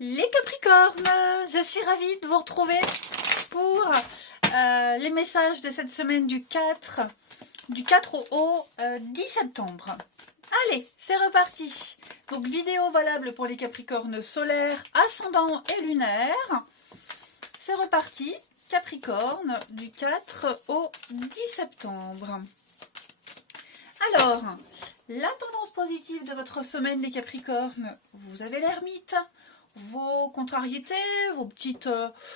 Les Capricornes, je suis ravie de vous retrouver pour les messages de cette semaine du 4 au 10 septembre. Allez, c'est reparti. Donc vidéo valable pour les Capricornes solaires, ascendant et lunaire. C'est reparti, Capricorne, du 4 au 10 septembre. Alors, la tendance positive de votre semaine les Capricornes, vous avez l'ermite, vos contrariétés, vos petites,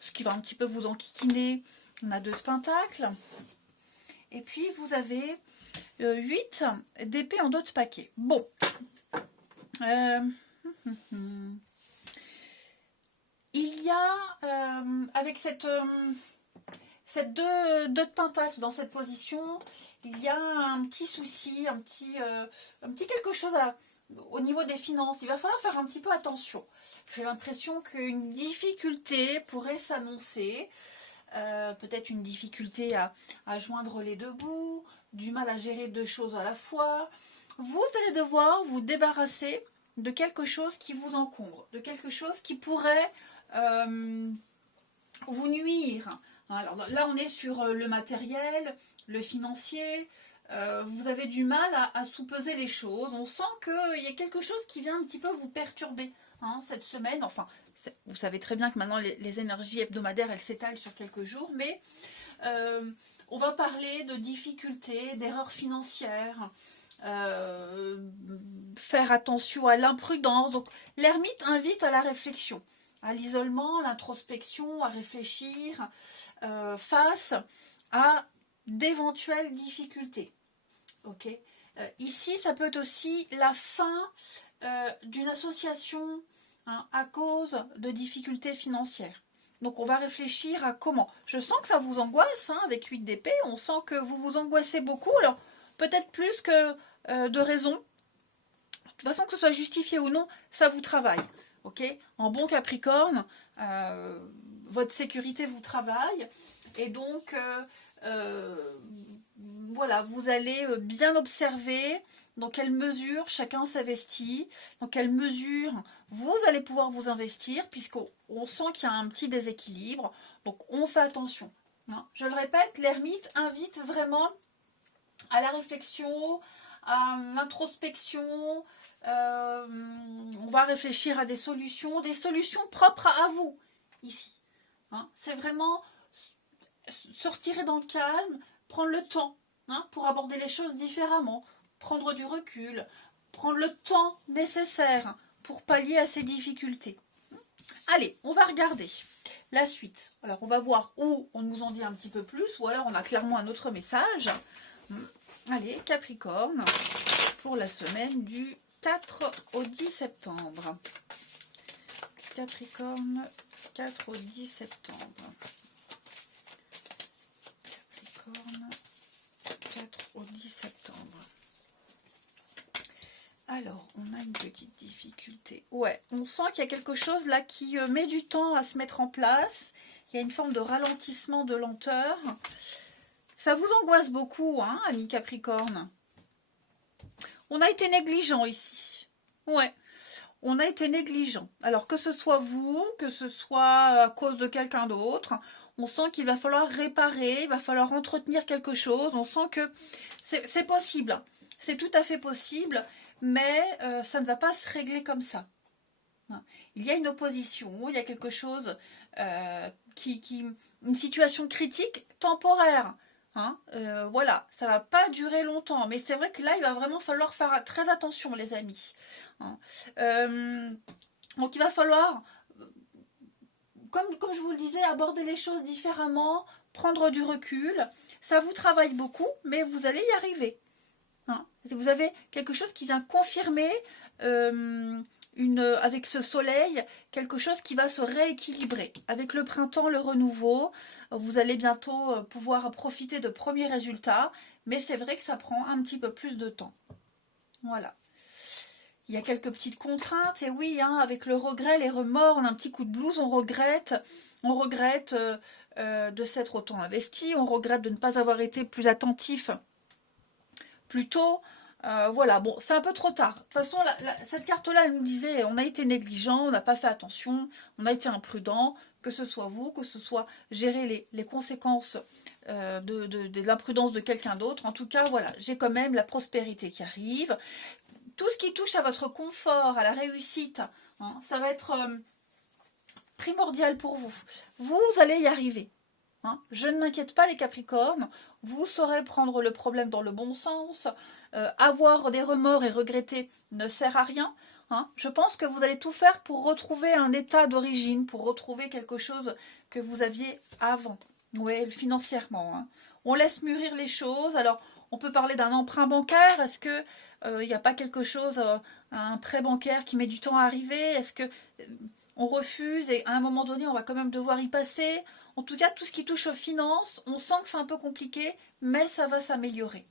ce qui va un petit peu vous enquiquiner, on a 2 de pentacles, et puis vous avez 8 d'épée en dos de paquet. Bon, il y a, avec cette 2 de pentacle dans cette position, il y a un petit souci, un petit quelque chose au niveau des finances. Il va falloir faire un petit peu attention. J'ai l'impression qu'une difficulté pourrait s'annoncer. Peut-être une difficulté à joindre les deux bouts, du mal à gérer 2 choses à la fois. Vous allez devoir vous débarrasser de quelque chose qui vous encombre, de quelque chose qui pourrait vous nuire. Alors là, on est sur le matériel, le financier. Vous avez du mal à sous-peser les choses. On sent qu'il y a quelque chose qui vient un petit peu vous perturber cette semaine. Enfin, vous savez très bien que maintenant, les énergies hebdomadaires, elles s'étalent sur quelques jours. Mais on va parler de difficultés, d'erreurs financières. Faire attention à l'imprudence. Donc, l'ermite invite à la réflexion, à l'isolement, l'introspection, à réfléchir face à d'éventuelles difficultés. Ok. Ici, ça peut être aussi la fin d'une association à cause de difficultés financières. Donc, on va réfléchir à comment. Je sens que ça vous angoisse avec 8 d'épée. On sent que vous vous angoissez beaucoup. Alors, peut-être plus que de raison. De toute façon, que ce soit justifié ou non, ça vous travaille. Ok, en bon Capricorne, votre sécurité vous travaille et donc voilà, vous allez bien observer dans quelle mesure chacun s'investit, dans quelle mesure vous allez pouvoir vous investir, puisqu'on sent qu'il y a un petit déséquilibre, donc on fait attention. Je le répète, l'ermite invite vraiment à la réflexion, à l'introspection. On va réfléchir à des solutions propres à vous ici. C'est vraiment se retirer dans le calme, prendre le temps pour aborder les choses différemment, prendre du recul, prendre le temps nécessaire pour pallier à ces difficultés. Allez, on va regarder la suite. Alors, on va voir où on nous en dit un petit peu plus, ou alors on a clairement un autre message. Allez, Capricorne, pour la semaine du 4 au 10 septembre. Capricorne, 4 au 10 septembre. Capricorne, 4 au 10 septembre. Alors, on a une petite difficulté. Ouais, on sent qu'il y a quelque chose là qui met du temps à se mettre en place. Il y a une forme de ralentissement, de lenteur. Ça vous angoisse beaucoup, amis Capricorne. On a été négligent ici. Ouais, on a été négligent. Alors que ce soit vous, que ce soit à cause de quelqu'un d'autre, on sent qu'il va falloir réparer, il va falloir entretenir quelque chose. On sent que c'est possible. C'est tout à fait possible, mais ça ne va pas se régler comme ça. Il y a une opposition, il y a quelque chose une situation critique temporaire. Voilà, ça va pas durer longtemps, mais c'est vrai que là il va vraiment falloir faire très attention les amis. Donc il va falloir, comme je vous le disais, aborder les choses différemment, prendre du recul. Ça vous travaille beaucoup, mais vous allez y arriver. Vous avez quelque chose qui vient confirmer avec ce soleil, quelque chose qui va se rééquilibrer. Avec le printemps, le renouveau, vous allez bientôt pouvoir profiter de premiers résultats, mais c'est vrai que ça prend un petit peu plus de temps. Voilà. Il y a quelques petites contraintes, et oui, avec le regret, les remords, on a un petit coup de blues, on regrette de s'être autant investi, on regrette de ne pas avoir été plus attentif plus tôt, Voilà, bon, c'est un peu trop tard. De toute façon, cette carte-là, elle nous disait, on a été négligent, on n'a pas fait attention, on a été imprudent, que ce soit vous, que ce soit gérer les conséquences de l'imprudence de quelqu'un d'autre. En tout cas, voilà, j'ai quand même la prospérité qui arrive. Tout ce qui touche à votre confort, à la réussite, hein, ça va être primordial pour vous. Vous allez y arriver. Hein. Je ne m'inquiète pas les Capricornes, vous saurez prendre le problème dans le bon sens, avoir des remords et regretter ne sert à rien. Hein. Je pense que vous allez tout faire pour retrouver un état d'origine, pour retrouver quelque chose que vous aviez avant, oui, financièrement. Hein. On laisse mûrir les choses, alors on peut parler d'un emprunt bancaire, est-ce que il n'y a pas quelque chose, un prêt bancaire qui met du temps à arriver, est-ce que on refuse et à un moment donné on va quand même devoir y passer. En tout cas, tout ce qui touche aux finances, on sent que c'est un peu compliqué, mais ça va s'améliorer.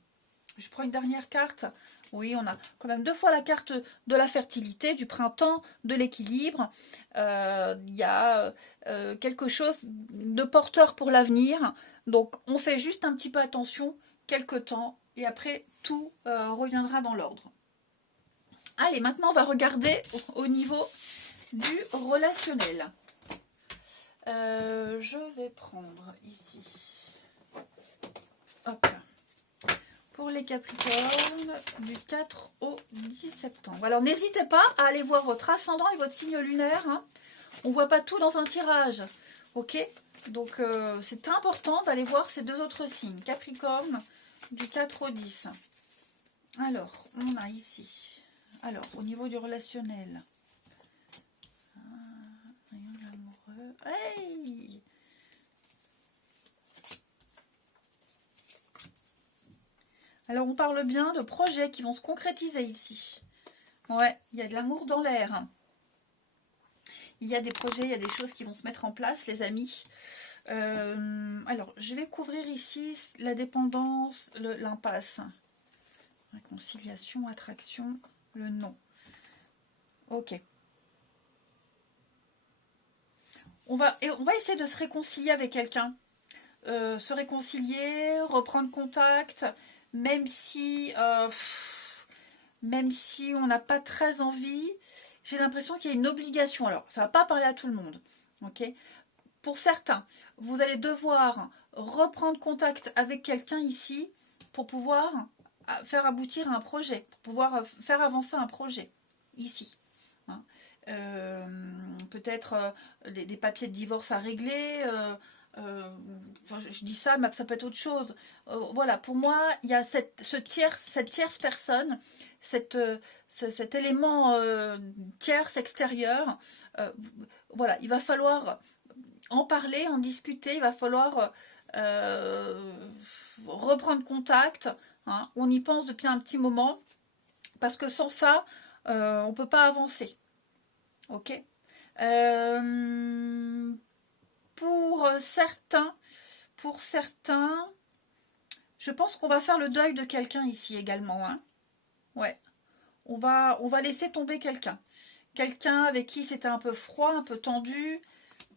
Je prends une dernière carte. Oui, on a quand même 2 fois la carte de la fertilité, du printemps, de l'équilibre. Il y a quelque chose de porteur pour l'avenir. Donc, on fait juste un petit peu attention, quelques temps, et après, tout reviendra dans l'ordre. Allez, maintenant, on va regarder au niveau du relationnel. Je vais prendre ici, hop là, pour les Capricornes, du 4 au 10 septembre. Alors, n'hésitez pas à aller voir votre ascendant et votre signe lunaire. Hein. On ne voit pas tout dans un tirage, ok? Donc, c'est important d'aller voir ces 2 autres signes. Capricorne, du 4 au 10. Alors, on a ici, alors, au niveau du relationnel, hey! Alors, on parle bien de projets qui vont se concrétiser ici. Ouais, il y a de l'amour dans l'air. Il y a des projets, il y a des choses qui vont se mettre en place, les amis. Alors, je vais couvrir ici la dépendance, l'impasse. Réconciliation, attraction, le non. Ok. On va essayer de se réconcilier avec quelqu'un. Se réconcilier, reprendre contact, même si on n'a pas très envie, j'ai l'impression qu'il y a une obligation. Alors, ça ne va pas parler à tout le monde. Ok. Pour certains, vous allez devoir reprendre contact avec quelqu'un ici pour pouvoir faire aboutir un projet, pour pouvoir faire avancer un projet ici. Hein. Peut-être des papiers de divorce à régler, je dis ça, mais ça peut être autre chose. Voilà, pour moi, il y a cette tierce personne, cet élément tierce extérieur. Voilà, il va falloir en parler, en discuter, il va falloir reprendre contact. Hein. On y pense depuis un petit moment, parce que sans ça, on ne peut pas avancer. Ok. Pour certains, je pense qu'on va faire le deuil de quelqu'un ici également. Hein. Ouais. On va laisser tomber quelqu'un. Quelqu'un avec qui c'était un peu froid, un peu tendu.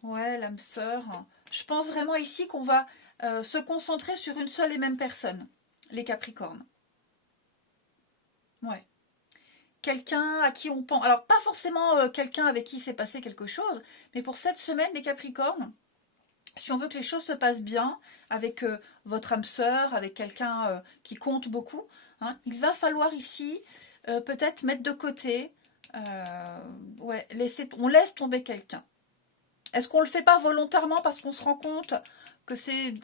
Ouais, l'âme sœur. Je pense vraiment ici qu'on va se concentrer sur une seule et même personne. Les Capricornes. Ouais. Quelqu'un à qui on pense. Alors, pas forcément quelqu'un avec qui s'est passé quelque chose, mais pour cette semaine, les Capricornes, si on veut que les choses se passent bien avec votre âme sœur, avec quelqu'un qui compte beaucoup, hein, il va falloir ici peut-être mettre de côté, ouais, on laisse tomber quelqu'un. Est-ce qu'on ne le fait pas volontairement parce qu'on se rend compte que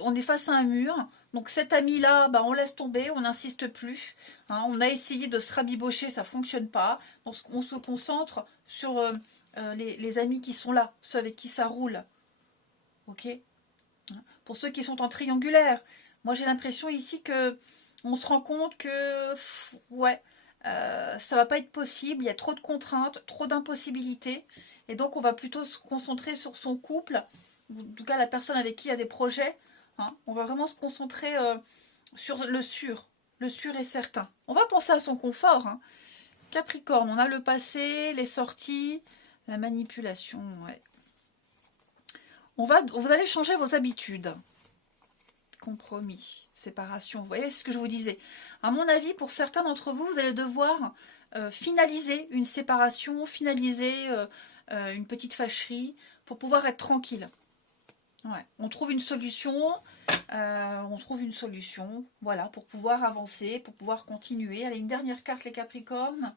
on est face à un mur? Donc cet ami-là, bah, on laisse tomber, on n'insiste plus. Hein, on a essayé de se rabibocher, ça ne fonctionne pas. Donc on se concentre sur les amis qui sont là, ceux avec qui ça roule. Ok. Pour ceux qui sont en triangulaire, moi j'ai l'impression ici que on se rend compte que ouais, ça va pas être possible, il y a trop de contraintes, trop d'impossibilités, et donc on va plutôt se concentrer sur son couple, ou en tout cas la personne avec qui il y a des projets. Hein, on va vraiment se concentrer sur le sûr et certain. On va penser à son confort. Hein. Capricorne, on a le passé, les sorties, la manipulation, ouais. Vous allez changer vos habitudes. compromis, séparation. Vous voyez ce que je vous disais. À mon avis, pour certains d'entre vous, vous allez devoir finaliser une séparation, finaliser une petite fâcherie pour pouvoir être tranquille. Ouais. On trouve une solution, voilà, pour pouvoir avancer, pour pouvoir continuer. Allez, une dernière carte, les Capricornes.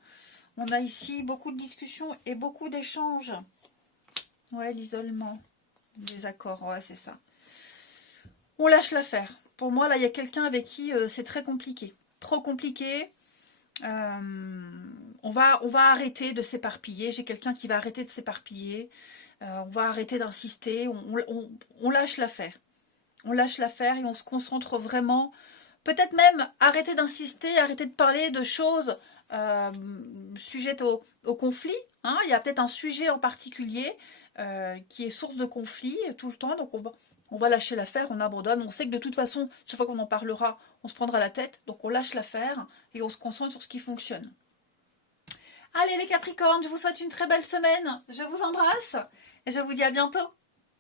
On a ici beaucoup de discussions et beaucoup d'échanges. Ouais, l'isolement, les accords, ouais, c'est ça. On lâche l'affaire. Pour moi, là, il y a quelqu'un avec qui c'est très compliqué. Trop compliqué. On va arrêter de s'éparpiller. J'ai quelqu'un qui va arrêter de s'éparpiller. On va arrêter d'insister. On lâche l'affaire. On lâche l'affaire et on se concentre vraiment. Peut-être même arrêter d'insister, arrêter de parler de choses sujettes au conflit. Hein. Il y a peut-être un sujet en particulier qui est source de conflit tout le temps. Donc on va lâcher l'affaire, on abandonne. On sait que de toute façon, chaque fois qu'on en parlera, on se prendra la tête. Donc on lâche l'affaire et on se concentre sur ce qui fonctionne. Allez les Capricornes, je vous souhaite une très belle semaine. Je vous embrasse et je vous dis à bientôt.